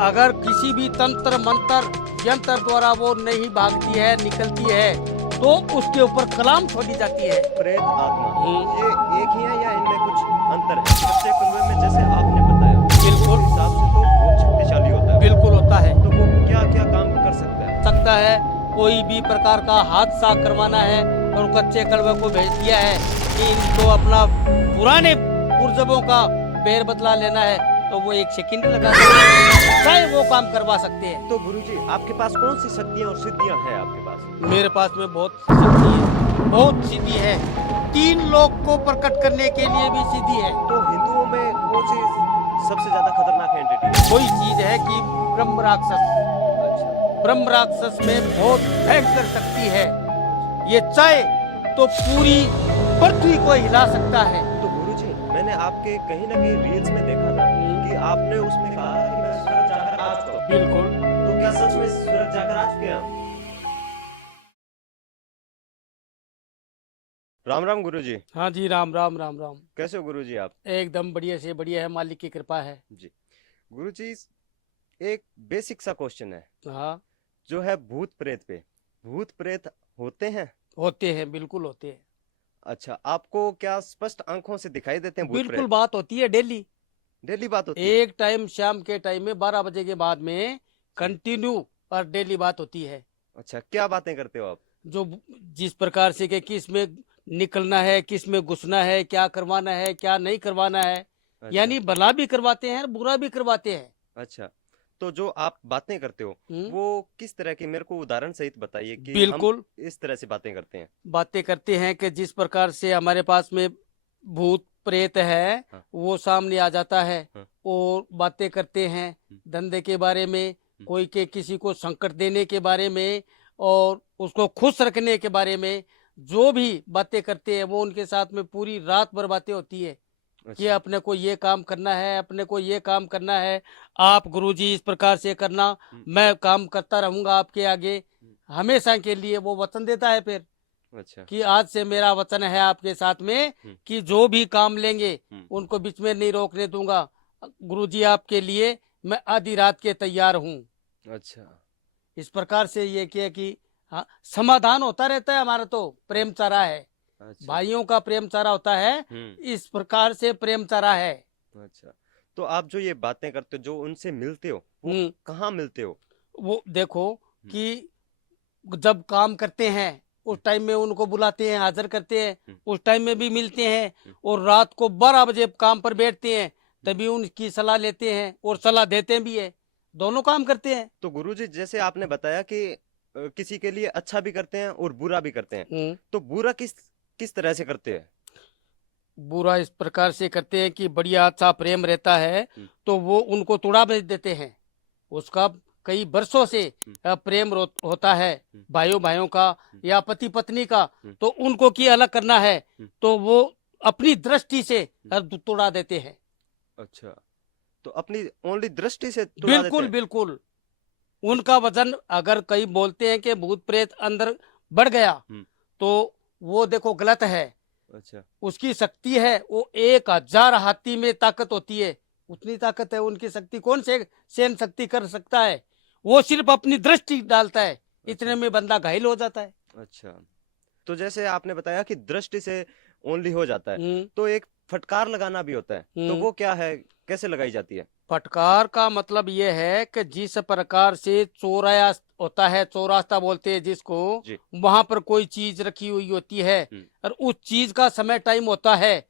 अगर किसी भी तंत्र मंत्र यंत्र द्वारा वो नहीं भागती है, निकलती है, तो उसके ऊपर कलाम छोड़ी जाती है। प्रेत आत्मा हम्म। ये एक ही है या इनमें कुछ अंतर है? कच्चे कलवे में जैसे आपने बताया बिल्कुल। उस हिसाब से तो बहुत शक्तिशाली होता है बिल्कुल होता है। तो वो क्या क्या काम कर सकता है? कोई भी प्रकार का हादसा करवाना है और कच्चे कलवे को भेज दिया है कि इनको अपना पुराने पुरजों का पैर बदला लेना है, तो वो एक सेकंड लगा चाहे वो काम करवा सकते हैं। तो गुरुजी आपके पास कौन सी शक्तियां और सिद्धियां हैं आपके पास? मेरे पास में बहुत सिद्धि है, बहुत सिद्धि है। 3 लोक को प्रकट करने के लिए भी सिद्धि है। तो हिंदुओं में कौन सी सबसे ज्यादा खतरनाक एंटिटी है? कोई चीज है कि ब्रह्म राक्षस। अच्छा ब्रह्म राक्षस में बहुत भयंकर शक्ति है। ये चाहे तो पूरी पृथ्वी को हिला सकता है। तो गुरुजी मैंने आपके कहीं ना कहीं रील्स में देखा था कि आपने उसमें कहा कि मैं स्वर्ग जाकर आ चुका हूं। बिल्कुल। तो क्या सच में स्वर्ग जाकर आ चुके हैं आप? राम राम गुरुजी। हाँ जी, राम राम राम राम। कैसे हो गुरुजी आप? एकदम बढ़िया से बढ़िया है, मालिक की कृपा है। जी गुरुजी एक बेसिक सा क्वेश्चन है हाँ, जो है भूत प्रेत पे। भूत प्रेत होते हैं? होते हैं, बिल्कुल होते हैं। अच्छा आपको क्या स्पष्ट आंखों से दिखाई देते हैं भूत बिल्कुल प्रेत? बात होती है डेली। डेली बात होती है? एक टाइम शाम के टाइम में 12 बजे के बाद में जी। कंटिन्यू और डेली बात होती है। अच्छा क्या बातें करते हो आप? जो जिस प्रकार से कि किस में निकलना है, किस में घुसना है, क्या करवाना है, क्या नहीं करवाना है, अच्छा यानी भला भी करवाते हैं और बुरा भी करवाते हैं। अच्छा तो जो आप बातें करते हो हम्म। वो किस तरह की, मेरे को उदाहरण सहित बताइए कि हम बिल्कुल इस तरह से बातें करते हैं। बातें करते हैं कि जिस प्रकार से हमारे पास में भूत प्रेत है, हाँ वो सामने आ जाता है हाँ और बातें करते हैं धंधे के बारे में, कोई के किसी को संकट देने के बारे में और उसको खुश रखने के बारे में। जो भी बातें करते हैं वो उनके साथ में पूरी रात भर बातें होती है कि अच्छा अपने को ये काम करना है, अपने को ये काम करना है, आप गुरुजी इस प्रकार से करना, हम्म, मैं काम करता रहूंगा आपके आगे। हम्म, हमेशा के लिए वो वचन देता है फिर अच्छा कि आज से मेरा वचन है आपके साथ में हम्म, कि जो भी काम लेंगे हम्म, उनको बीच में नहीं रोकने दूंगा। गुरुजी आपके लिए मैं आधी रात के तैयार हूँ। अच्छा इस प्रकार से ये किया कि हाँ, समाधान होता रहता है। हमारा तो प्रेम चारा है, अच्छा भाइयों का प्रेम चारा होता है। इस प्रकार से प्रेम चारा है। अच्छा तो आप जो ये बातें करते हो, जो उनसे मिलते हो, वो हम्म। कहाँ मिलते हो? वो देखो हम्म, कि जब काम करते हैं उस हम्म, टाइम में उनको बुलाते हैं, हाजिर करते हैं, हम्म, उस टाइम में भी मिलते हैं। हम्म, और रात को 12 बजे काम पर बैठते हैं, हम्म। तभी उनकी सलाह लेते हैं और सलाह देते भी है। दोनों काम करते हैं। तो गुरुजी जैसे आपने बताया कि किसी के लिए अच्छा भी करते हैं और बुरा भी करते हैं, हम्म। तो बुरा किस किस तरह से करते हैं? बुरा इस प्रकार से करते हैं कि बढ़िया अच्छा प्रेम रहता है हम्म, तो वो उनको तुड़ा भेज देते हैं। उसका कई वर्षों से हम्म, प्रेम होता है, हम्म, भाइयों भाइयों का हम्म, या पति पत्नी का, हम्म, तो उनको की अलग करना है हम्म, तो वो अपनी दृष्टि से हम्म। तोड़ा देते हैं। अच्छा तो अपनी ओनली दृष्टि से तुड़ा देते बिल्कुल हैं? बिल्कुल। उनका वजन अगर कई बोलते हैं कि भूत प्रेत अंदर बढ़ गया, हम्म, तो वो देखो गलत है। अच्छा उसकी शक्ति है वो 1000 हाथी में ताकत होती है, उतनी ताकत है उनकी शक्ति। कौन से सहन शक्ति कर सकता है? वो सिर्फ अपनी दृष्टि डालता है, अच्छा इतने में बंदा घायल हो जाता है। अच्छा तो जैसे आपने बताया कि दृष्टि से ओनली हो जाता है, हम्म। तो एक फटकार लगाना भी होता है, तो हम्म। वो क्या है, कैसे लगाई जाती है? फटकार का मतलब ये है कि जिस प्रकार से चौराया होता है, चौरास्ता बोलते हैं जिसको, जी वहां पर कोई चीज रखी हुई होती है हम्म और उस चीज का समय टाइम होता है।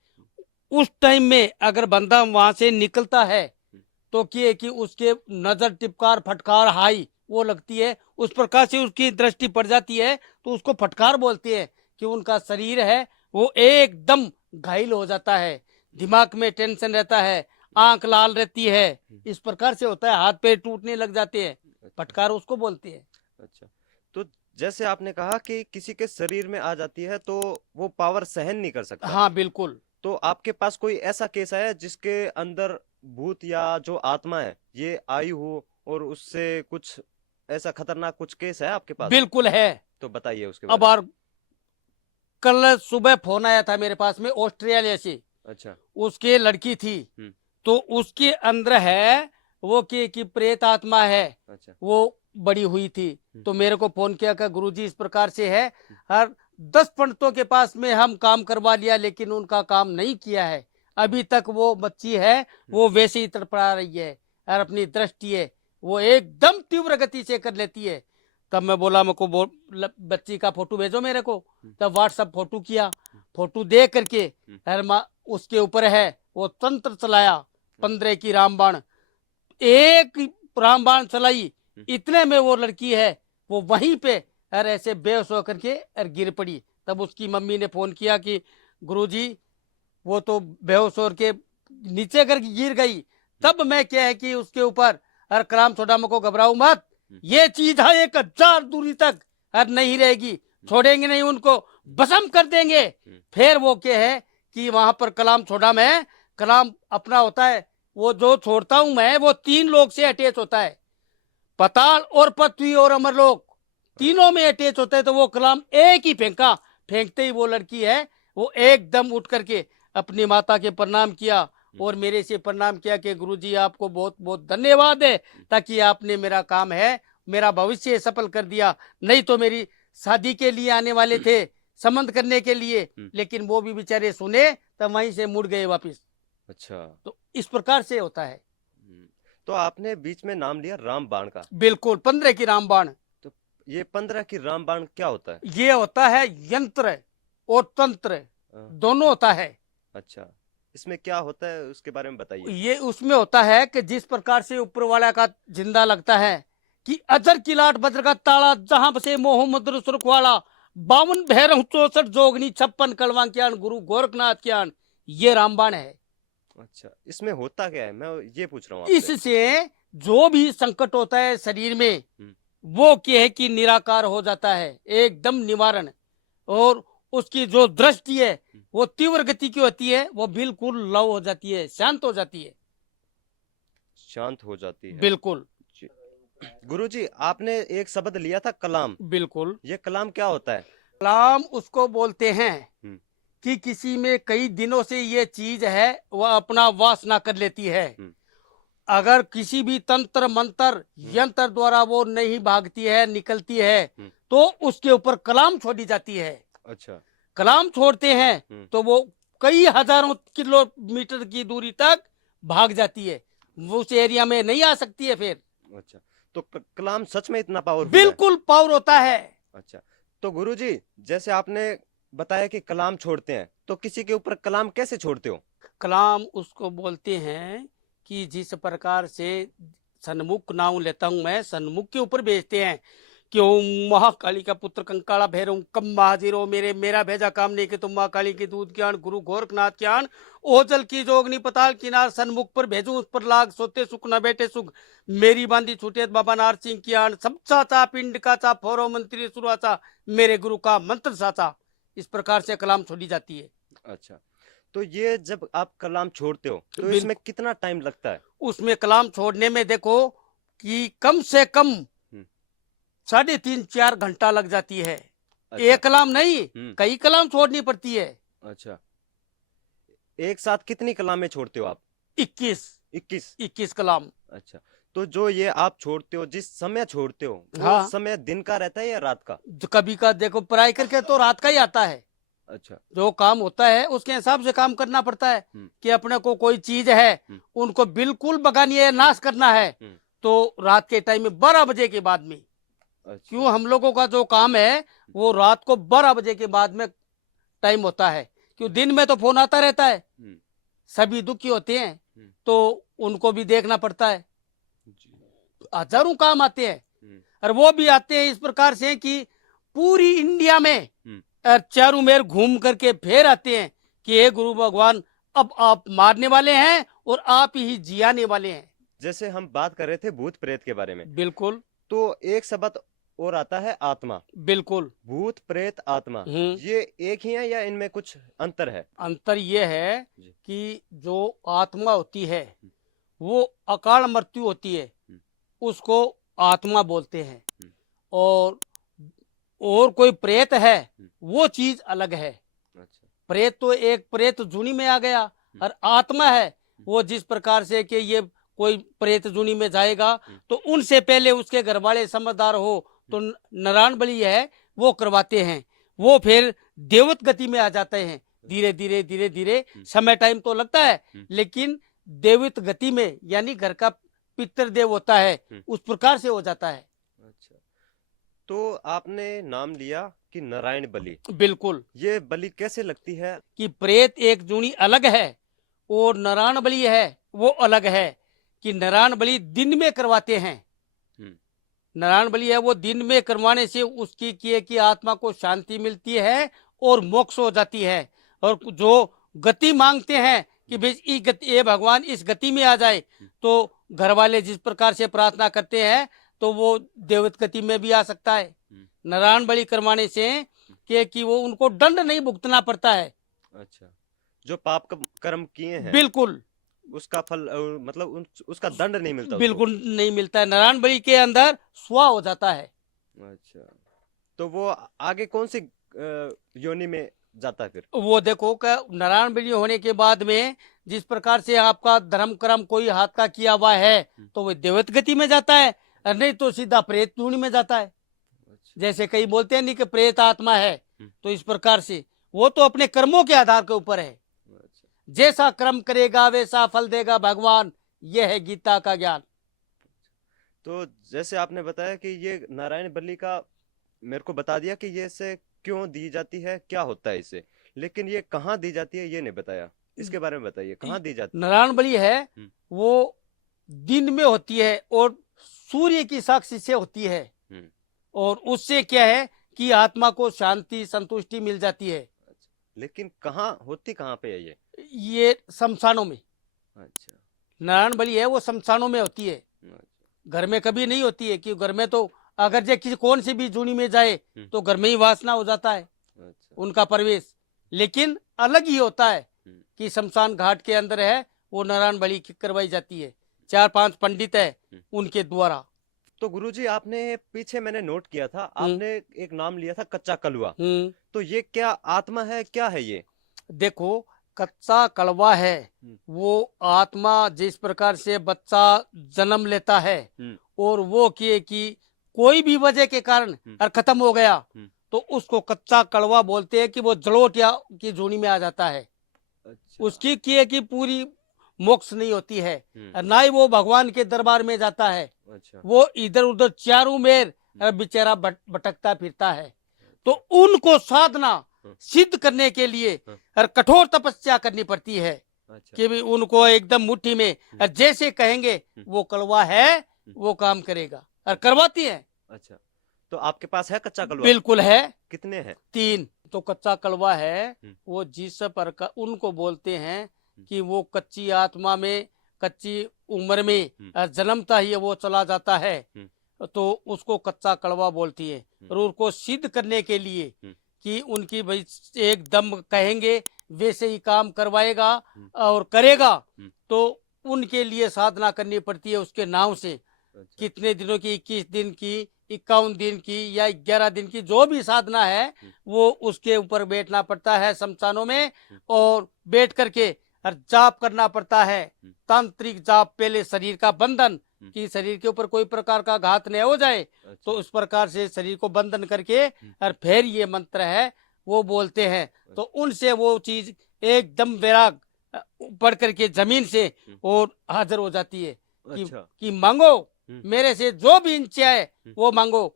उस टाइम में अगर बंदा वहां से निकलता है हम्म, तो क्या कि उसके नजर टिपकार फटकार हाई वो लगती है, उस प्रकार से उसकी दृष्टि पड़ जाती है, तो उसको फटकार बोलते हैं कि उनका शरीर है वो एकदम घायल हो जाता है, दिमाग में टेंशन रहता है, आंख लाल रहती है। हम्म, इस प्रकार से होता है, हाथ पैर टूटने लग जाते हैं। अच्छा फटकार उसको बोलते हैं। अच्छा तो जैसे आपने कहा कि किसी के शरीर में आ जाती है तो वो पावर सहन नहीं कर सकता, हाँ बिल्कुल। तो आपके पास कोई ऐसा केस है जिसके अंदर भूत या जो आत्मा है ये आई हो और उससे कुछ ऐसा खतरनाक कुछ केस है आपके पास? बिल्कुल है। तो बताइए उसके अब बारे में। और कल सुबह फोन आया था मेरे पास में ऑस्ट्रेलिया से, अच्छा उसके लड़की थी, हम्म तो उसके अंदर है वो कि प्रेत आत्मा है, अच्छा। वो बड़ी हुई थी। तो मेरे को फोन किया कि गुरुजी इस प्रकार से है, हर 10 पंडितों के पास में हम काम करवा लिया लेकिन उनका काम नहीं किया है। अभी तक वो बच्ची है वो वैसे ही तड़पड़ा रही है और अपनी दृष्टि है वो एकदम तीव्र गति से कर लेती है। तब मैं बोला मेरे को बच्ची का फोटो भेजो मेरे को। तब व्हाट्सएप फोटो किया, फोटो दे करके हर उसके ऊपर है वो तंत्र चलाया 15 की रामबाण, एक रामबाण चलाई, इतने में वो लड़की है वो वहीं पे और ऐसे बेहोश होकर के और गिर पड़ी। तब उसकी मम्मी ने फोन किया कि गुरुजी वो तो बेहोश होकर के नीचे कर गिर गई। तब मैं क्या है कि उसके ऊपर हर कलाम छोड़ा, को घबराओ मत, ये चीज है 1000 दूरी तक हर नहीं रहेगी, छोड़ेंगे नहीं उनको, भस्म कर देंगे। फिर वो क्या है कि वहां पर कलाम छोड़ा मैं, कलाम अपना होता है वो जो छोड़ता हूं मैं वो 3 लोग से अटैच होता है, पताल और पृथ्वी और अमरलोक तीनों में अटैच होता है। तो वो कलाम एक ही फेंका, फेंकते ही वो लड़की है वो एकदम उठ करके अपनी माता के प्रणाम किया और मेरे से प्रणाम किया कि गुरुजी आपको बहुत बहुत धन्यवाद है, ताकि आपने मेरा काम है मेरा भविष्य सफल कर दिया। नहीं तो मेरी शादी के लिए आने वाले थे संबंध करने के लिए, लेकिन वो भी बेचारे सुने तब वहीं से मुड़ गए वापिस। अच्छा। तो इस प्रकार से होता है। तो आपने बीच में नाम लिया रामबाण का। बिल्कुल 15 की रामबाण। तो ये 15 की रामबाण क्या होता है? ये होता है यंत्र और तंत्र दोनों होता है। अच्छा, इसमें क्या होता है उसके बारे में बताइए। ये उसमें होता है कि जिस प्रकार से ऊपर वाला का जिंदा लगता है कि अजर किलाट बज्र का ताला जहां से मोह मुद्र सुरख वाला 52 भैरव 64 जोगनी 56 कलवां ज्ञान गुरु गोरखनाथ ज्ञान, ये रामबाण है। अच्छा, इसमें होता क्या है, मैं ये पूछ रहा हूँ आपसे। इससे जो भी संकट होता है शरीर में वो क्या है कि निराकार हो जाता है, एकदम निवारण। और उसकी जो दृष्टि है वो तीव्र गति की होती है, वो बिल्कुल लव हो जाती है, शांत हो जाती है। शांत हो जाती है। बिल्कुल गुरुजी, आपने एक शब्द लिया था कलाम। बिल्कुल। ये कलाम क्या होता है? कलाम उसको बोलते हैं कि किसी में कई दिनों से ये चीज है वह अपना वासना कर लेती है। अगर किसी भी तंत्र मंत्र यंत्र द्वारा वो नहीं भागती है निकलती है तो उसके ऊपर कलाम छोड़ी जाती है। अच्छा। कलाम छोड़ते हैं तो वो कई हजारों किलोमीटर की दूरी तक भाग जाती है, वो उस एरिया में नहीं आ सकती है फिर। अच्छा, तो कलाम सच में इतना पावरफुल है? बिल्कुल पावर होता है। अच्छा, तो गुरुजी जैसे आपने बताया कि कलाम छोड़ते हैं, तो किसी के ऊपर कलाम कैसे छोड़ते हो? कलाम उसको बोलते हैं कि जिस प्रकार से सन्मुख नाम लेता हूं मैं, सन्मुख के ऊपर भेजते हैं कि ओम महाकाली का पुत्र कंकाला भैरव कम महाजीरो मेरा भेजा काम नहीं कि तुम महाकाली की दूध ज्ञान गुरु गोरखनाथ ज्ञान ओजल की जोगनी पताल किनार सन्मुख पर भेजू उस पर लाग सोते सुख न बैठे सुख मेरी बांधी छूटे बाबा नार सिंह ज्ञान सब चाचा पिंड का चा फोरो मंत्री सुराचा मेरे गुरु का मंत्र साचा। इस प्रकार से कलाम छोड़ी जाती है। अच्छा, तो ये जब आप कलाम छोड़ते हो तो इसमें कितना टाइम लगता है? उसमें कलाम छोड़ने में देखो कि कम से कम 3.5-4 घंटा लग जाती है। अच्छा। एक कलाम नहीं कई कलाम छोड़नी पड़ती है। अच्छा, एक साथ कितनी कलामें छोड़ते हो आप? 21 कलाम। अच्छा, तो जो ये आप छोड़ते हो जिस समय छोड़ते हो वो हाँ। समय दिन का रहता है या रात का? कभी का देखो पढ़ाई करके तो रात का ही आता है। अच्छा। जो काम होता है उसके हिसाब से काम करना पड़ता है कि अपने को कोई चीज है उनको बिल्कुल भगानी है नाश करना है तो रात के टाइम में 12 बजे के बाद में। अच्छा। क्यों हम लोगों का जो काम है वो रात को 12 बजे के बाद में टाइम होता है, क्यों दिन में तो फोन आता रहता है, सभी दुखी होते हैं तो उनको भी देखना पड़ता है। हजारों काम आते हैं और वो भी आते हैं इस प्रकार से कि पूरी इंडिया में चारों मेर घूम करके फिर आते हैं कि हे गुरु भगवान अब आप मारने वाले हैं और आप ही जियाने वाले हैं। जैसे हम बात कर रहे थे भूत प्रेत के बारे में। बिल्कुल। तो एक शब्द और आता है आत्मा। बिल्कुल। भूत प्रेत आत्मा ये एक ही है या इनमें कुछ अंतर है? अंतर ये है कि जो आत्मा होती है वो अकाल मृत्यु होती है उसको आत्मा बोलते हैं और कोई प्रेत है वो चीज अलग है। अच्छा। प्रेत तो एक प्रेत जूनी में आ गया और आत्मा है वो जिस प्रकार से कि ये कोई प्रेत जूनी में जाएगा तो उनसे पहले उसके घर वाले समझदार हो तो नारायण बलि है वो करवाते हैं। वो फिर देवत गति में आ जाते हैं, धीरे धीरे धीरे धीरे। समय टाइम तो लगता है, लेकिन देवित गति में, यानी घर का पितृदेव होता है, उस प्रकार से हो जाता है। अच्छा, तो आपने नाम लिया कि नारायण बलि, बिल्कुल, ये बलि कैसे लगती है? कि प्रेत एक जूनी अलग है और नारायण बलि है वो अलग है। कि नारायण बलि दिन में करवाते हैं। नारायण बलि है वो दिन में करवाने से उसकी किए की आत्मा को शांति मिलती है और मोक्ष हो जाती है। और जो गति मांगते हैं कि भाई इस गति, ये भगवान इस गति में आ जाए, तो घर वाले जिस प्रकार से प्रार्थना करते हैं तो वो देवत गति में भी आ सकता है। नारायण बलि करवाने से कि वो उनको दंड नहीं भुगतना पड़ता है। अच्छा, जो पाप कर्म किए हैं बिल्कुल, उसका फल मतलब उसका दंड नहीं मिलता उसको। बिल्कुल नहीं मिलता है। नारायण बलि के अंदर स्वा हो जाता है। अच्छा, तो वो आगे कौन सी योनि में जाता है फिर? वो देखो कि नारायण बलि होने के बाद में जिस प्रकार से आपका धर्म कर्म कोई हाथ का किया हुआ है तो वो देवत गति में जाता है, और नहीं तो सीधा प्रेत योनि में जाता है। अच्छा, जैसे कई बोलते हैं नहीं कि प्रेत आत्मा है, तो इस प्रकार से वो तो अपने कर्मों के आधार के ऊपर है। अच्छा, जैसा कर्म करेगा वैसा फल देगा भगवान, यह है गीता का ज्ञान। तो जैसे आपने बताया कि ये नारायण बलि का मेरे को बता दिया कि ये इसे क्यों दी जाती है, क्या होता है इसे, लेकिन ये कहाँ दी जाती है ये नहीं बताया। इसके बारे में बताइए, कहाँ दी जाती है? नारायण बलि है वो दिन में होती है और सूर्य की साक्षी से होती है, और उससे क्या है कि आत्मा को शांति संतुष्टि मिल जाती है। अच्छा, लेकिन कहाँ होती, कहाँ पे है ये शमशानों में। अच्छा, नारायण बलि है वो शमशानों में होती है, अच्छा, घर में कभी नहीं होती है। कि घर में तो अगर जे किसी कौन सी भी जूनी में जाए तो घर में ही वासना हो जाता है अच्छा, उनका प्रवेश। लेकिन अलग ही होता है कि शमशान घाट के अंदर है वो नारायण बलि करवाई जाती है। 4-5 पंडित है उनके द्वारा। तो गुरुजी आपने पीछे मैंने नोट किया था, आपने एक नाम लिया था कच्चा कलवा, तो ये क्या आत्मा है, क्या है ये? देखो, कच्चा कड़वा है वो आत्मा जिस प्रकार से बच्चा जन्म लेता है और वो किए कि कोई भी वजह के कारण और खत्म हो गया तो उसको कच्चा कड़वा बोलते हैं। कि वो जड़ोट या की जोनी में आ जाता है। अच्छा, उसकी किए की पूरी मोक्ष नहीं होती है, और ना ही वो भगवान के दरबार में जाता है। अच्छा, वो इधर उधर चारों मेर बेचारा भटकता फिरता है। तो उनको साधना सिद्ध करने के लिए और कठोर तपस्या करनी पड़ती है। अच्छा, कि भी उनको एकदम मुट्ठी में और जैसे कहेंगे वो कड़वा है वो काम करेगा, और करवाती है। अच्छा, तो आपके पास है कच्चा कलवा? बिल्कुल है। कितने हैं? 3 तो कच्चा कड़वा है वो जिस प्रकार उनको बोलते हैं कि वो कच्ची आत्मा में कच्ची उम्र में जन्मता ही वो चला जाता है, तो उसको कच्चा कड़वा बोलती है। और उसको सिद्ध करने के लिए कि उनकी भाई एकदम कहेंगे वैसे ही काम करवाएगा और करेगा, तो उनके लिए साधना करनी पड़ती है उसके नाम से। अच्छा, कितने दिनों की, 21 दिन की, 51 दिन की या 11 दिन की, जो भी साधना है वो उसके ऊपर बैठना पड़ता है शमशानों में, और बैठ करके और जाप करना पड़ता है। तांत्रिक जाप, पहले शरीर का बंधन कि शरीर के ऊपर कोई प्रकार का घात न हो जाए, तो उस प्रकार से शरीर को बंधन करके और फिर ये मंत्र है वो बोलते हैं। तो उनसे वो चीज एकदम वैराग पढ़ करके जमीन से और हाजिर हो जाती है अच्छा, कि मांगो मेरे से जो भी इच्छा है वो मांगो।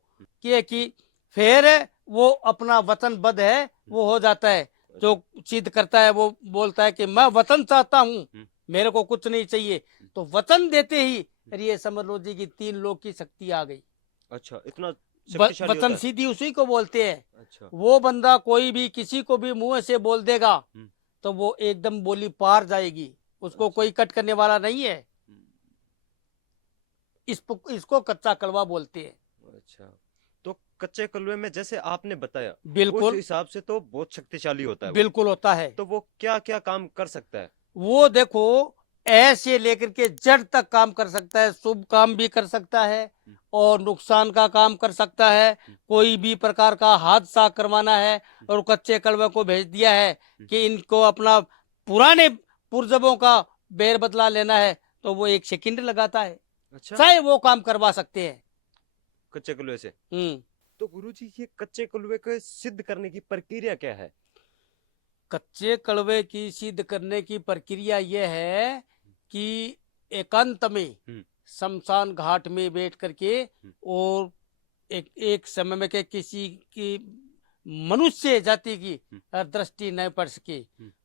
कि फिर वो अपना वचनबद्ध है वो हो जाता है। जो सिद्ध करता है वो बोलता है कि मैं वचन चाहता हूँ, मेरे को कुछ नहीं चाहिए। तो वचन देते ही ये समझ लो जी की 3 लोग की शक्ति आ गई। अच्छा, इतना शक्तिशाली होता वचन है? सीधी उसी को बोलते हैं। अच्छा, वो बंदा कोई भी किसी को भी मुंह से बोल देगा तो वो एकदम बोली पार जाएगी, उसको कोई कट करने वाला नहीं है। इसको कच्चा कड़वा बोलते हैं। अच्छा, तो कच्चे कलवे में जैसे आपने बताया उस बिल्कुल हिसाब से तो बहुत शक्तिशाली होता है वो। बिल्कुल होता है। तो वो क्या क्या काम कर सकता है? वो देखो ऐसे लेकर के जड़ तक काम कर सकता है, शुभ काम भी कर सकता है और नुकसान का काम कर सकता है। कोई भी प्रकार का हादसा करवाना है और कच्चे कलवे को भेज दिया है कि इनको अपना पुराने पुरजों का बैर बदला लेना है, तो वो 1 सेकंड लगाता है, अच्छा, चाहे वो काम करवा सकते हैं। कच्चे कलवे से। हम्म। तो गुरुजी ये कच्चे कलवे को सिद्ध करने की प्रक्रिया क्या है? कच्चे कड़वे की सिद्ध करने की प्रक्रिया यह है कि एकांत में हम्म शमशान घाट में बैठ करके हम्म और एक एक समय में के किसी की मनुष्य जाति की दृष्टि न पड़ सके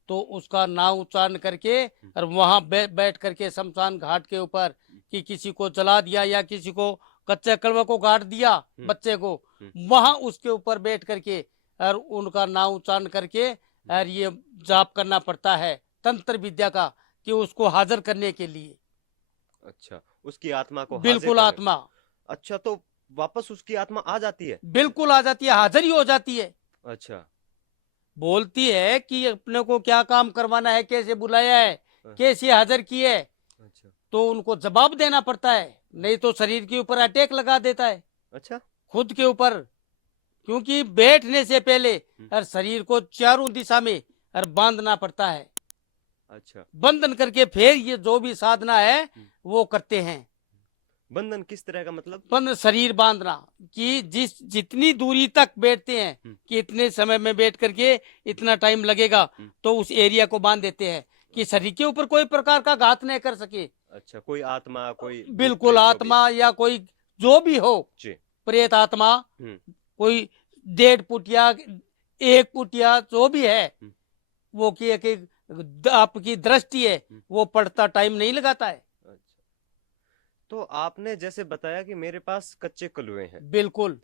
तो उसका नाम उच्चारण करके और वहां बैठ करके शमशान घाट के ऊपर कि किसी को जला दिया या किसी को कच्चे कड़वे को गाड़ दिया बच्चे को, वहां उसके ऊपर बैठ करके और उनका नाम उच्चारण करके और ये जाप करना पड़ता है तंत्र विद्या का कि उसको हाजिर करने के लिए। अच्छा, उसकी आत्मा को हाजिर बिल्कुल करने। आत्मा अच्छा, तो वापस उसकी आत्मा आ जाती है? बिल्कुल आ जाती है, हाजिर ही हो जाती है। अच्छा। बोलती है कि अपने को क्या काम करवाना है, कैसे बुलाया है, हाँ, कैसे हाजिर किए, अच्छा तो उनको जवाब देना पड़ता है, नहीं तो शरीर के ऊपर अटैक लगा देता है अच्छा। खुद के ऊपर। क्योंकि बैठने से पहले और शरीर को चारों दिशा में और बांधना पड़ता है, अच्छा, बंधन करके फिर ये जो भी साधना है वो करते हैं। बंधन किस तरह का मतलब? बंद शरीर बांधना कि जितनी दूरी तक बैठते हैं कि इतने समय में बैठ करके इतना टाइम लगेगा, तो उस एरिया को बांध देते हैं कि शरीर के ऊपर कोई प्रकार का घात नहीं कर सके। अच्छा, कोई आत्मा, कोई भूत बिल्कुल प्रेत जो भी। आत्मा या कोई जो भी हो, जी। प्रेत आत्मा, कोई 1.5 फुटिया 1 फुटिया जो भी है, वो कि आपकी दृष्टि है वो पड़ता टाइम नहीं लगाता है। अच्छा, तो आपने जैसे बताया कि मेरे पास कच्चे कलुए हैं, बिल्कुल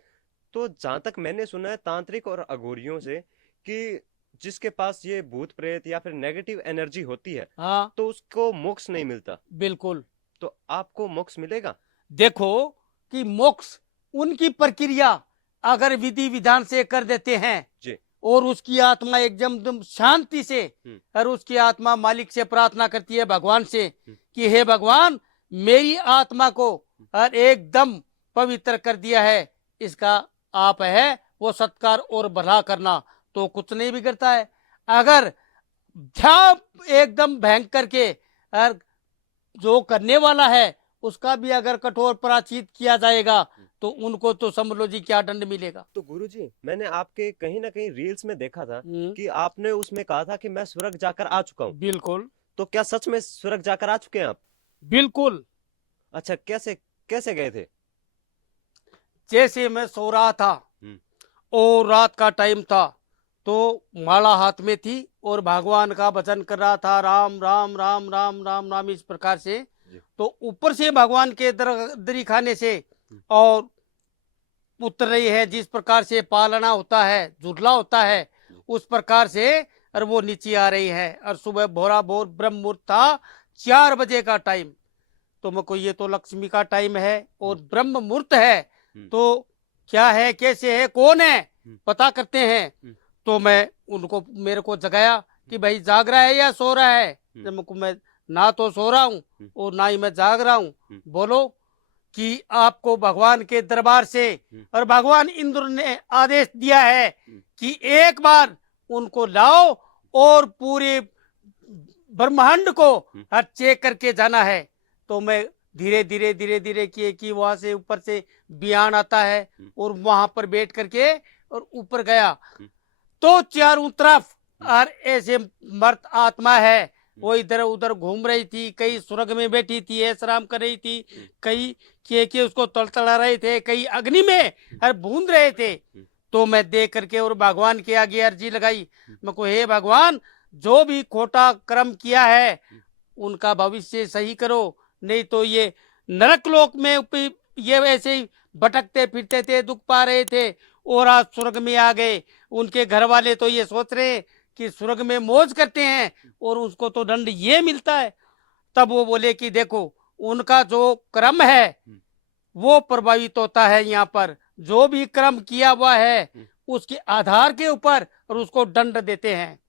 तो जहां तक मैंने सुना है तांत्रिक और अघोरियों से कि जिसके पास ये भूत प्रेत या फिर नेगेटिव एनर्जी होती है, हाँ तो उसको मोक्ष नहीं मिलता। बिल्कुल। तो आपको मोक्ष मिलेगा? देखो कि मोक्ष उनकी प्रक्रिया अगर विधि विधान से कर देते हैं जी। और उसकी आत्मा एकदम शांति से और उसकी आत्मा मालिक से प्रार्थना करती है भगवान से कि हे भगवान मेरी आत्मा को और एकदम पवित्र कर दिया है, इसका आप है वो सत्कार और भला करना, तो कुछ नहीं बिगड़ता है। अगर ध्यान एकदम भयंकर के और जो करने वाला है उसका भी अगर कठोर पराचित किया जाएगा तो उनको तो समझ लो जी क्या दंड मिलेगा। तो गुरुजी, मैंने आपके कहीं ना कहीं रील्स में देखा था हम्म। कि आपने उसमें कहा था कि मैं स्वर्ग जाकर आ चुका हूँ। बिल्कुल तो क्या सच में स्वर्ग जाकर आ चुके हैं आप? बिल्कुल। अच्छा, कैसे कैसे गए थे? जैसे मैं सो रहा था हम्म और रात का टाइम था, तो माला हाथ में थी और भगवान का भजन कर रहा था, राम राम राम राम राम राम इस प्रकार से। जी। तो ऊपर से भगवान के दरी खाने से और उतर रही है, जिस प्रकार से पालना होता है, झुरला होता है, उस प्रकार से और वो नीचे आ रही है। और सुबह भोरा भोर ब्रह्म मुहूर्त था, 4 बजे का टाइम। तो मैं को ये तो लक्ष्मी का टाइम है और ब्रह्म मुहूर्त है, तो क्या है कैसे है कौन है पता करते हैं। तो मैं उनको मेरे को जगाया कि भाई जाग रहा है या सो रहा है। जब मैं ना तो सो रहा हूँ और ना ही मैं जाग रहा हूँ, बोलो कि आपको भगवान के दरबार से और भगवान इंद्र ने आदेश दिया है कि एक बार उनको लाओ और पूरे ब्रह्मांड को हर चेक करके जाना है। तो मैं धीरे धीरे धीरे धीरे किए कि वहां से ऊपर से बयान आता है और वहां पर बैठ करके और ऊपर गया, तो चारों तरफ और ऐसे मर्त आत्मा है वो इधर उधर घूम रही थी, कई स्वर्ग में बैठी थी, ऐश्राम कर रही थी, कई के उसको तड़तड़ा रहे थे, कई अग्नि में और भून रहे थे। तो मैं देख करके और भगवान के आगे अर्जी लगाई, मैं को हे भगवान जो भी खोटा कर्म किया है उनका भविष्य सही करो, नहीं तो ये नरक लोक में ये वैसे ही भटकते फिरते थे, दुख पा रहे थे और आज स्वर्ग में आ गए। उनके घर वाले तो ये सोच रहे कि स्वर्ग में मौज करते हैं और उसको तो दंड ये मिलता है। तब वो बोले कि देखो उनका जो कर्म है वो प्रभावित होता है, यहाँ पर जो भी कर्म किया हुआ है उसके आधार के ऊपर और उसको दंड देते हैं।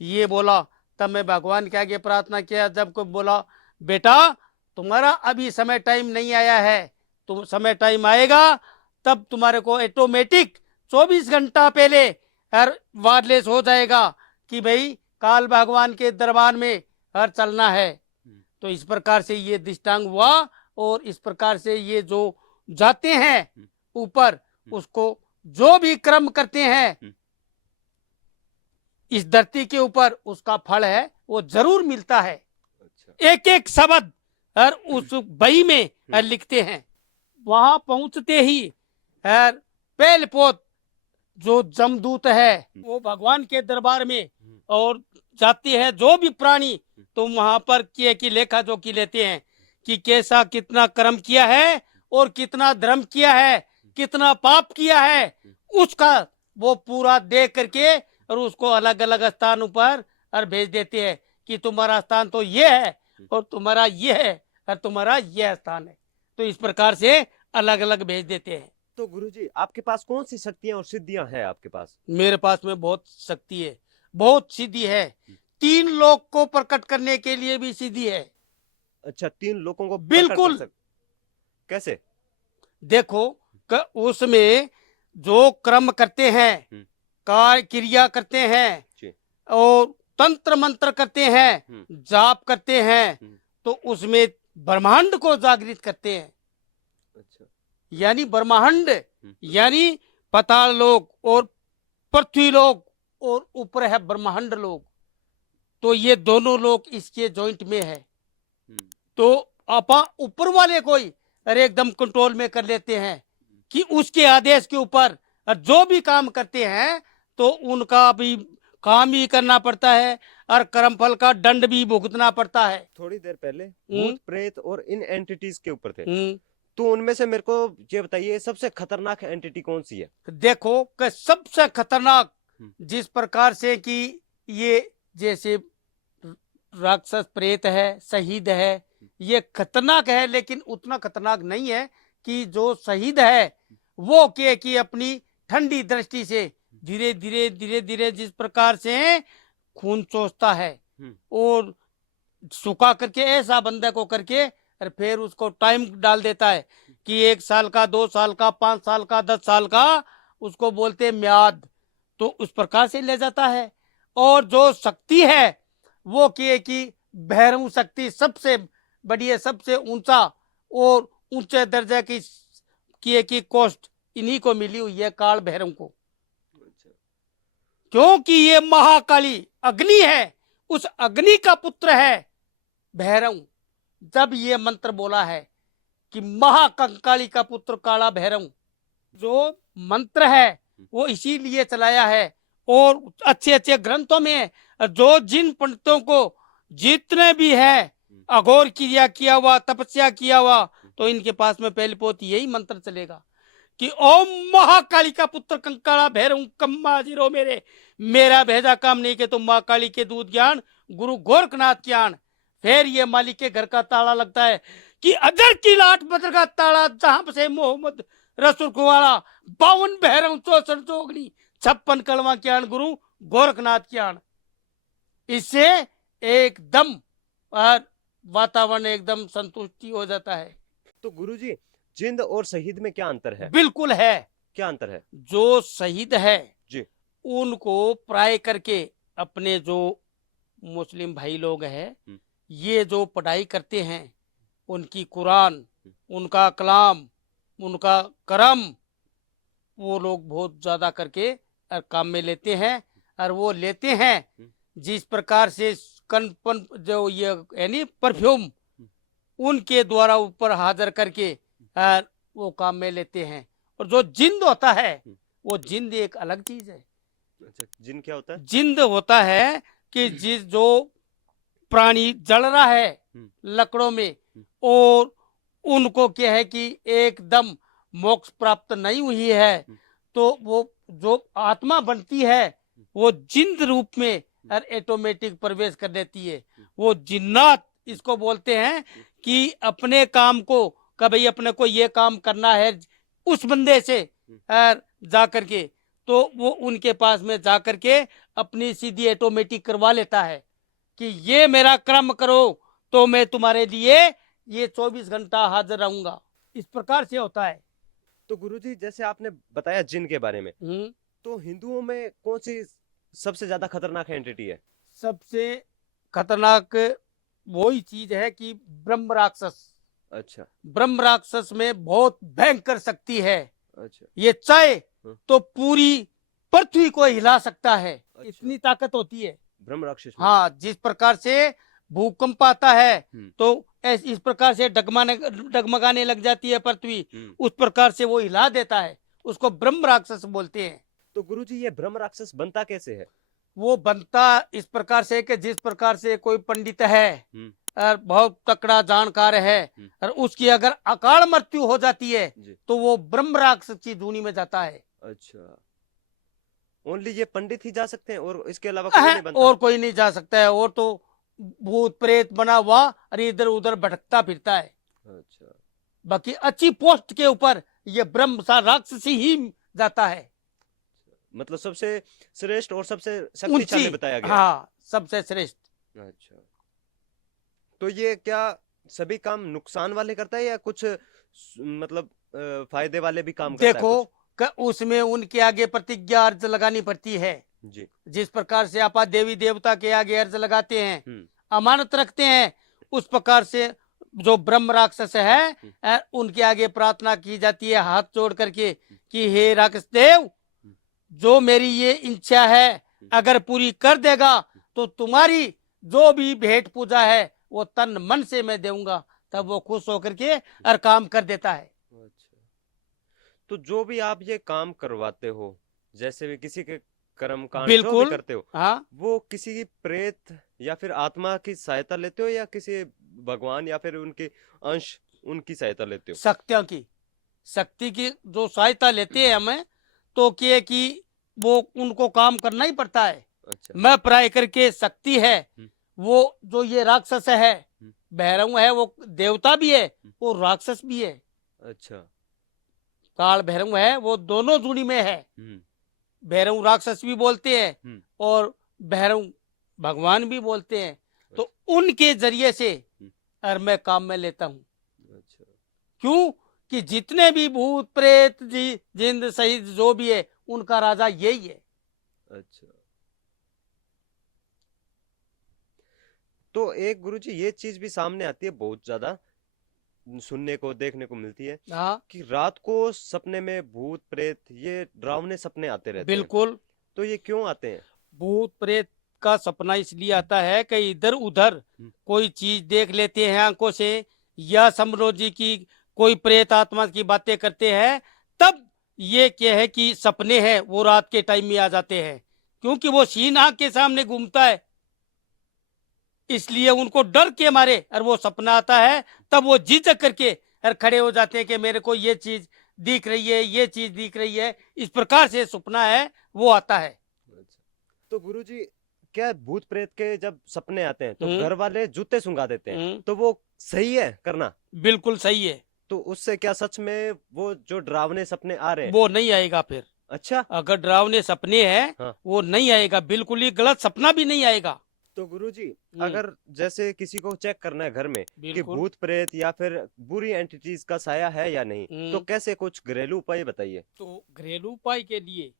ये बोला, तब मैं भगवान के आगे प्रार्थना किया, जब को बोला बेटा तुम्हारा अभी समय टाइम नहीं आया है, तुम समय टाइम आएगा तब तुम्हारे को ऑटोमेटिक 24 घंटा पहले हर वायरलेस हो जाएगा कि भाई काल भगवान के दरबार में हर चलना है। तो इस प्रकार से ये दृष्टांग हुआ, और इस प्रकार से ये जो जाते हैं ऊपर, उसको जो भी कर्म करते हैं इस धरती के ऊपर, उसका फल है वो जरूर मिलता है। अच्छा। एक एक शब्द हर उस बही में लिखते हैं। वहां पहुंचते ही हर पहले पोत जो जमदूत है वो भगवान के दरबार में और जाते हैं जो भी प्राणी, तो वहां पर किए की लेखा जोखी लेते हैं कि कैसा कितना कर्म किया है और कितना धर्म किया है, कितना पाप किया है, उसका वो पूरा देख करके और उसको अलग अलग स्थानों पर और भेज देते हैं कि तुम्हारा स्थान तो ये है और तुम्हारा ये है और तुम्हारा यह स्थान है। तो इस प्रकार से अलग अलग भेज देते हैं। तो गुरुजी, आपके पास कौन सी शक्तियां और सिद्धियां हैं आपके पास? मेरे पास में बहुत शक्ति है, बहुत सिद्धि है। 3 लोक को प्रकट करने के लिए भी सिद्धि है। अच्छा, 3 लोगों को प्रकट कर बिल्कुल। कैसे? देखो उसमें जो कर्म करते हैं, कार्य क्रिया करते हैं जी। और तंत्र मंत्र करते हैं, जाप करते हैं, तो उसमें ब्रह्मांड को जागृत करते हैं। अच्छा। यानी ब्रह्मांड यानी पाताल लोक और पृथ्वी लोक और ऊपर है ब्रह्मांड लोक, तो ये दोनों लोक इसके जॉइंट में है। तो आपा ऊपर वाले कोई अरे एकदम कंट्रोल में कर लेते हैं कि उसके आदेश के ऊपर जो भी काम करते हैं तो उनका भी काम ही करना पड़ता है और कर्मफल का दंड भी भुगतना पड़ता है। थोड़ी देर पहले भूत प्रेत और इन एंटिटीज के ऊपर थे, हम्म। तो उनमें से मेरे को ये बताइए सबसे खतरनाक एंटिटी कौन सी है? देखो कि सबसे खतरनाक जिस प्रकार से कि ये जैसे राक्षस प्रेत है, शहीद है, ये खतरनाक है, लेकिन उतना खतरनाक नहीं है कि जो शहीद है वो के कि अपनी ठंडी दृष्टि से धीरे धीरे धीरे धीरे जिस प्रकार से खून चोसता है और सुखा करके ऐसा बंदे को करके और फिर उसको टाइम डाल देता है कि 1 साल का, 2 साल का, 5 साल का, 10 साल का, उसको बोलते हैं म्याद। तो उस प्रकार से ले जाता है। और जो शक्ति है वो कि भैरव शक्ति सबसे बड़ी है, सबसे ऊंचा और ऊंचे दर्जे की कोस्ट इन्हीं को मिली हुई है, काल भैरव को। क्योंकि ये महाकाली अग्नि है, उस अग्नि का पुत्र है भैरव। जब ये मंत्र बोला है कि महाकंकाली का पुत्र काला भैरव, जो मंत्र है वो इसीलिए चलाया है और अच्छे अच्छे ग्रंथों में जो जिन पंडितों को जितने भी है अघोर क्रिया किया हुआ, तपस्या किया हुआ, तो इनके पास में पहले पोत यही मंत्र चलेगा कि ओम महाकाली का पुत्र कंकाला भैरव कम्मा जीरो मेरे, मेरा भेजा काम नहीं के तुम महाकाली के दूध ज्ञान गुरु गोरखनाथ ज्ञान। फिर ये मालिक के घर का ताला लगता है कि अजर की लाट बदर का ताला, जहां से मोहम्मद रसूल कुवाला 52 भैरव 64 जोगनी 56 कलमा ज्ञान गुरु गोरखनाथ ज्ञान। इससे एकदम वातावरण एकदम संतुष्टि हो जाता है। तो गुरुजी, जिंद और शहीद में क्या अंतर है? बिल्कुल है। क्या अंतर है? जो शहीद है जी, उनको प्राय करके अपने जो मुस्लिम भाई लोग हैं ये जो पढ़ाई करते हैं, उनकी कुरान, उनका कलाम, उनका करम, वो लोग बहुत ज्यादा करके और काम में लेते हैं। और वो लेते हैं जिस प्रकार से कनपन जो ये यानी परफ्यूम उनके द्वारा ऊपर हाजिर करके और वो काम में लेते हैं। और जो जिंद होता है वो जिंद एक अलग चीज है। अच्छा, जिन क्या होता है? जिंद होता है कि जिस जो प्राणी जल रहा है लकड़ों में और उनको क्या है कि एकदम मोक्ष प्राप्त नहीं हुई है, तो वो जो आत्मा बनती है वो जिंद रूप में और ऑटोमेटिक प्रवेश कर देती है। वो जिन्नात इसको बोलते हैं कि अपने काम को कभी अपने को ये काम करना है उस बंदे से और जा करके, तो वो उनके पास में जा करके अपनी सीधी ऑटोमेटिक करवा लेता है कि ये मेरा कर्म करो तो मैं तुम्हारे लिए ये 24 घंटा हाजिर रहूंगा। इस प्रकार से होता है। तो गुरुजी, जैसे आपने बताया जिन के बारे में, तो हिंदुओं में कौन सी सबसे ज्यादा खतरनाक एंटिटी है? सबसे खतरनाक वही चीज है कि ब्रह्म राक्षस, अच्छा ब्रह्म राक्षस में बहुत भयंकर शक्ति है। अच्छा ये चाहे हाँ। तो पूरी पृथ्वी को हिला सकता है, अच्छा। इतनी ताकत होती है। ब्रह्म राक्षस में। हाँ, जिस प्रकार से भूकंप आता है हम्म तो इस प्रकार से डगमगाने लग जाती है पृथ्वी, हम्म। उस प्रकार से वो हिला देता है, उसको ब्रह्म राक्षस बोलते हैं। तो गुरुजी ये ब्रह्म राक्षस बनता कैसे है? वो बनता इस प्रकार से कि जिस प्रकार से कोई पंडित है हम्म और बहुत तकड़ा जानकार है हम्म। और उसकी अगर अकाल मृत्यु हो जाती है जी। तो वो ब्रह्म राक्षस की धुनी में जाता है। अच्छा, ओनली ये पंडित ही जा सकते हैं और इसके अलावा कोई नहीं बनता? और कोई नहीं जा सकता है, और तो भूत प्रेत बना हुआ और इधर उधर भटकता फिरता है। अच्छा बाकी अच्छी पोस्ट के ऊपर ये ब्रह्म सा राक्षसी ही जाता है। मतलब सबसे श्रेष्ठ और सबसे ऊंची, शक्तिशाली बताया गया। हाँ, सबसे श्रेष्ठ। अच्छा, तो ये क्या सभी काम नुकसान वाले करता है या कुछ मतलब फायदे वाले भी काम करता है देखो कुछ? उसमें उनके आगे प्रतिज्ञा अर्ज लगानी पड़ती है। जी। जिस प्रकार से आप देवी देवता के आगे अर्ज लगाते हैं, अमानत रखते हैं, उस प्रकार से जो ब्रह्म राक्षस है उनके आगे प्रार्थना की जाती है हाथ जोड़ करके कि हे राक्षस देव, जो मेरी ये इच्छा है अगर पूरी कर देगा तो तुम्हारी जो भी भेंट पूजा है वो तन मन से मैं दूंगा। तब वो खुश होकर के और काम कर देता है। अच्छा, तो जो भी आप ये काम करवाते हो, जैसे भी किसी के कर्म कांड जो भी बिल्कुल, करते हो, हाँ, वो किसी की प्रेत या फिर आत्मा की सहायता लेते हो या किसी भगवान या फिर उनके अंश उनकी सहायता लेते हो? शक्ति की जो सहायता लेते हैं हमें, तो क्या कि वो उनको काम करना ही पड़ता है। अच्छा। मैं प्राय करके शक्ति है, वो जो ये राक्षस है, हम्म। भैरव है, वो देवता भी है, वो राक्षस भी है। अच्छा। काल भैरव है, वो दोनों जुड़ी में है। भैरव राक्षस भी बोलते हैं और भैरव भगवान भी बोलते हैं। तो उनके जरिए से और मैं काम में लेता हूँ। अच्छा। क्यों कि जितने भी भूत प्रेत जी जिंद सहित जो भी है उनका राजा यही है। अच्छा, तो एक गुरुजी ये चीज भी सामने आती है, बहुत ज्यादा सुनने को देखने को मिलती है हाँ, कि रात को सपने में भूत प्रेत ये डरावने सपने आते रहते हैं। बिल्कुल। तो ये क्यों आते हैं? भूत प्रेत का सपना इसलिए आता है कि इधर उधर कोई चीज देख लेते हैं आंखों से, या समझो जी की कोई प्रेत आत्मा की बातें करते हैं, तब ये क्या है कि सपने हैं वो रात के टाइम में आ जाते हैं, क्योंकि वो सीन आंख के सामने घूमता है, इसलिए उनको डर के मारे और वो सपना आता है, तब वो झिझक करके और खड़े हो जाते हैं कि मेरे को ये चीज दिख रही है, ये चीज दिख रही है। इस प्रकार से सपना है वो आता है। तो गुरुजी क्या भूत प्रेत के जब सपने आते हैं तो हम्म। घर वाले जूते सुंघा देते हैं, तो वो सही है करना? बिल्कुल सही है। तो उससे क्या सच में वो जो डरावने सपने आ रहे हैं वो नहीं आएगा फिर। अच्छा, अगर डरावने सपने हैं हाँ। वो नहीं आएगा, बिल्कुल ही गलत सपना भी नहीं आएगा। तो गुरुजी अगर जैसे किसी को चेक करना है घर में कि बिल्कुल। भूत प्रेत या फिर बुरी एंटिटीज का साया है या नहीं, तो कैसे कुछ घरेलू उपाय बताइए। तो घरेलू उपाय के लिए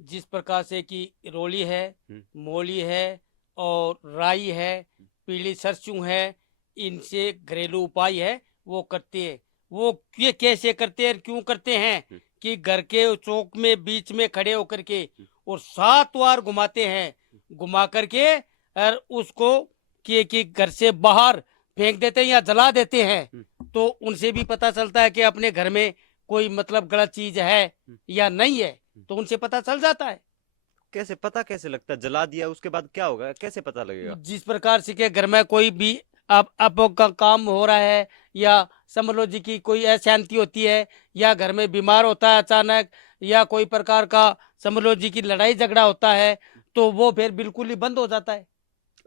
जिस प्रकार से कि रोली है, मोली है और राई है, पीली सरसों है, इनसे घरेलू उपाय है वो करते हैं। वो ये कैसे करते हैं, क्यों करते हैं कि घर के चौक में बीच में खड़े होकर के और 7 बार घुमाते हैं, घुमा करके और उसको कि घर से बाहर फेंक देते हैं या जला देते हैं। तो उनसे भी पता चलता है कि अपने घर में कोई मतलब गलत चीज है या नहीं है, तो उनसे पता चल जाता है। कैसे पता कैसे लगता है? जला दिया उसके बाद क्या होगा, कैसे पता लगेगा? जिस प्रकार से कि घर में कोई भी अब का काम हो रहा है या समझ लो जी की कोई अशांति होती है या घर में बीमार होता है अचानक या कोई प्रकार का समझ लो जी की लड़ाई झगड़ा होता है, तो वो फिर बिल्कुल ही बंद हो जाता है।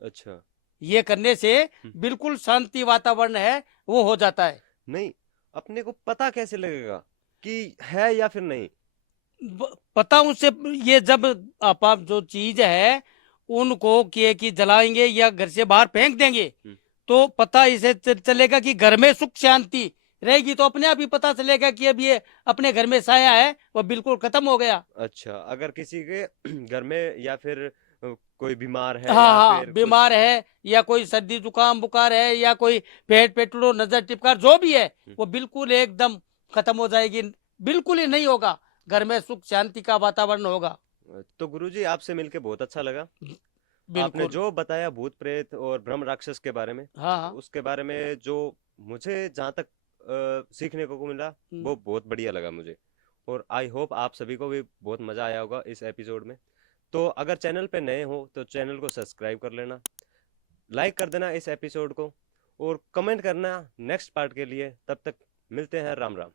अच्छा, ये करने से बिल्कुल शांति वातावरण है वो हो जाता है। नहीं अपने को पता कैसे लगेगा कि है या फिर नहीं? पता उससे ये जब आप जो चीज है उनको कि जलाएंगे या घर से बाहर फेंक देंगे, तो पता इसे चलेगा कि घर में सुख शांति रहेगी, तो अपने आप ही पता चलेगा कि अब ये अपने घर में साया है वो बिल्कुल खत्म हो गया। अच्छा, अगर किसी के घर में या फिर कोई बीमार है हाँ या हाँ, फिर कुछ। बीमार है या कोई सर्दी जुकाम बुखार है या कोई पेट पेटुरो नजर टिपकार जो भी है वो बिल्कुल एकदम खत्म हो जाएगी, बिल्कुल ही नहीं होगा, घर में सुख शांति का वातावरण होगा। तो गुरुजी आपसे मिलके बहुत अच्छा लगा। आपने बिल्कुल। जो बताया भूत प्रेत और ब्रह्म राक्षस के बारे में, हाँ हाँ। उसके बारे में जो मुझे जहाँ तक सीखने को मिला हम्म। वो बहुत बढ़िया लगा मुझे। और आई होप आप सभी को भी बहुत मजा आया होगा इस एपिसोड में। तो अगर चैनल पे नए हो तो चैनल को सब्सक्राइब कर लेना, लाइक कर देना इस एपिसोड को, और कमेंट करना नेक्स्ट पार्ट के लिए। तब तक मिलते हैं, राम राम।